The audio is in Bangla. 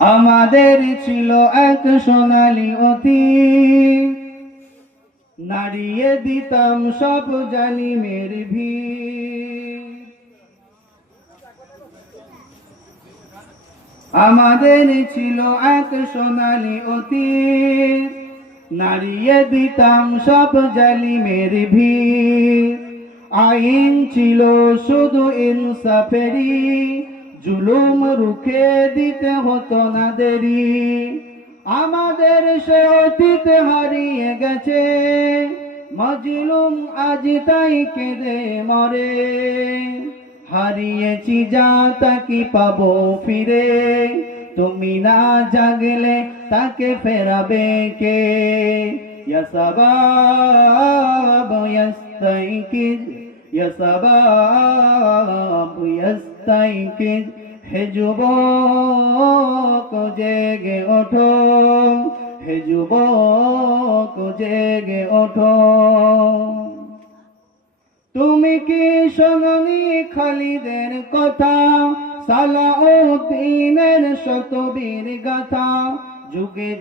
আমাদের ছিল এক সোনালী অতীত, নাড়িয়ে দিতাম সব জালিমের ভিড়। আমাদের ছিল এক সোনালী অতীত, নাড়িয়ে দিতাম সব জালিমের ভিড়। আইন ছিল শুধু ইনসাফেরই, জুলুম রুখে দিতে হতো না দেরি। আমাদের সে অতীত হারিয়ে গেছে, মজলুম আজ তাই কেঁদে মরে। হারিয়েছি যা তা কি পাবো ফিরে, তুমি না জাগলে তাকে ফেরাবে কে? ইয়া শাবাব ইয়াস্তাইকিজ, ইয়া শাবাব ইয়াস্তাইকিজ, হে যুবক জেগে ওঠো, হে যুবক জেগে ওঠো। তুমি কি শোনোনি খালিদের কথা, সালাউদ্দিনের শতবীর গাথা? যুগে